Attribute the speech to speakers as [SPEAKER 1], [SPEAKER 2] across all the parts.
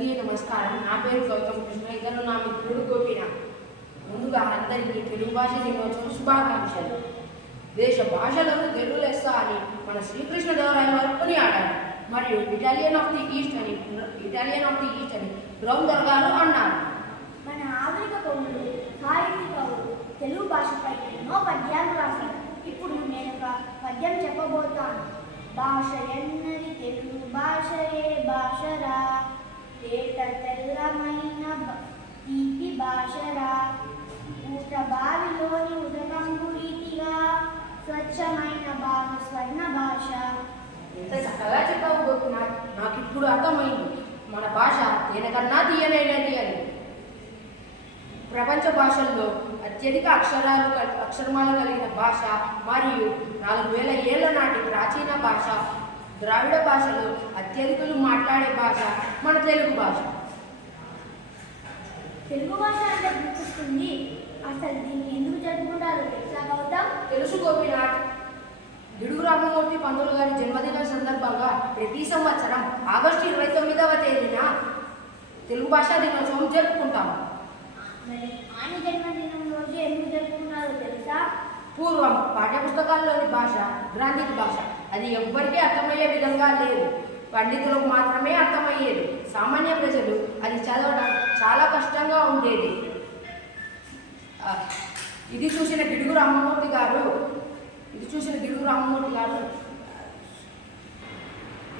[SPEAKER 1] నమస్కారం. నా పేరు గౌతమ్ కృష్ణ. ఇతను నా మిత్రుడు గోపిన. ముందుగా అందరికీ తెలుగు భాష దినోత్సవం శుభాకాంక్షలు. దేశ భాషలకు తెలుగు లెస్స అని మన శ్రీకృష్ణ దేవరాయల వారు కొనియాడారు. మరియు ఇటాలియన్ ఆఫ్ ది ఈస్ట్ అని ఇటాలియన్ ఆఫ్ ది ఈస్ట్ అని బ్రౌన్ దొరగారు అన్నారు.
[SPEAKER 2] మన ఆధునిక కవులు సాహితీ కవులు తెలుగు భాషపై ఎన్నో పద్యాలు రాశారు ఇప్పుడు నేను ఒక పద్యం చెప్పబోతాను. భాష ఎన్నది? తెలుగు భాషయే భాషరా. తేట తెల్లమైన తీపి భాషరా. ఊట బావిలోని ఉదకంబు రీతిగా స్వచ్ఛమైన భావ స్వర్ణ భాష.
[SPEAKER 1] ఎంత చక్కగా చెప్పావు గోపీనాథ్ నాకు ఇప్పుడు అర్థమైంది. మన భాష దేనికన్నా తీయనైనది అని ప్రపంచ భాషల్లో అత్యధిక అక్షరాలు అక్షరమాలు కలిగిన భాష మరియు నాలుగు వేల ఏళ్ళ నాటి ప్రాచీన భాష ద్రావిడ భాషలో అత్యధికులు మాట్లాడే భాష మన తెలుగు భాష.
[SPEAKER 2] తెలుగు భాష అంటే గుర్తొస్తుంది. అసలు దీన్ని ఎందుకు జరుపుకుంటారో తెలుసా గౌతమ్?
[SPEAKER 1] తెలుసు గోపీనాథ్. గిడుగు రామమూర్తి పంతులు గారి జన్మదినం సందర్భంగా ప్రతి సంవత్సరం ఆగస్టు ఇరవై తొమ్మిదవ తేదీన తెలుగు భాషా దినోత్సవం జరుపుకుంటాము
[SPEAKER 2] ఆయన జన్మదినం రోజు ఎందుకు జరుపుకున్నారో తెలుసా?
[SPEAKER 1] పూర్వం పాఠ్యపుస్తకాల్లోని భాష గ్రాంధిక భాష. అది ఎవ్వరికీ అర్థమయ్యే విధంగా లేదు. పండితులకు మాత్రమే అర్థమయ్యేది. సామాన్య ప్రజలు అది చదవడం చాలా కష్టంగా ఉండేది. ఇది చూసిన గిడుగు రామమూర్తి గారు ఇది చూసిన గిడుగు రామమూర్తి గారు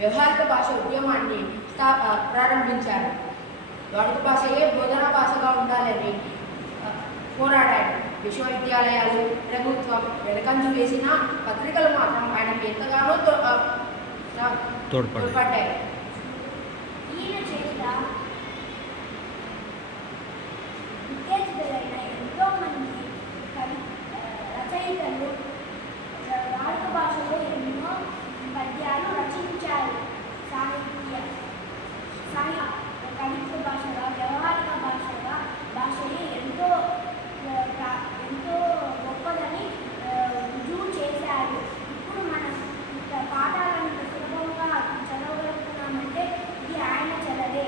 [SPEAKER 1] వ్యవహారిక భాష ఉద్యమాన్ని స్థా ప్రారంభించారు. వాడుక భాషయే బోధనా భాషగా ఉండాలని పోరాడాడు విశ్వవిద్యాలయాలు ప్రభుత్వ వెనకంజు వేసిన పత్రికలు మాత్రం ఆయనకు ఎంతగానో. తోడ్పడ్డాయి
[SPEAKER 2] ఈయన చేత ఉత్తేజితులైన ఎంతో మంది కవి ఆ, రచయితలు ఆ, వాడుక భాషలో ఎన్నో పద్యాలు రచించారు సాహిత్య సాహిత్య కవిత్వ భాషగా వ్యవహారిక భాషగా భాషని ఎంతో ఆ, ప్రా- ఎంతో గొప్పదని ఆ, రుజువు చేశారు ఇప్పుడు మనం ఇంత పాఠాలను ఇంత సులభంగా చదవగలుగుతున్నామంటే ఇది ఆయన చదవే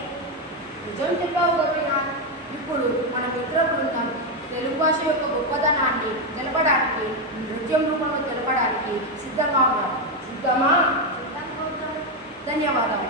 [SPEAKER 1] నిజం చెప్పావు గోపీనాథ్ ఇప్పుడు మన మిత్ర బృందం తెలుగు భాష యొక్క గొప్పదనాన్ని తెలపడానికి నృత్యం రూపంలో తెలపడానికి సిద్ధంగా ఉన్నారు సిద్ధమా?
[SPEAKER 2] సిద్ధంగా ఉంటారు
[SPEAKER 1] ధన్యవాదాలు.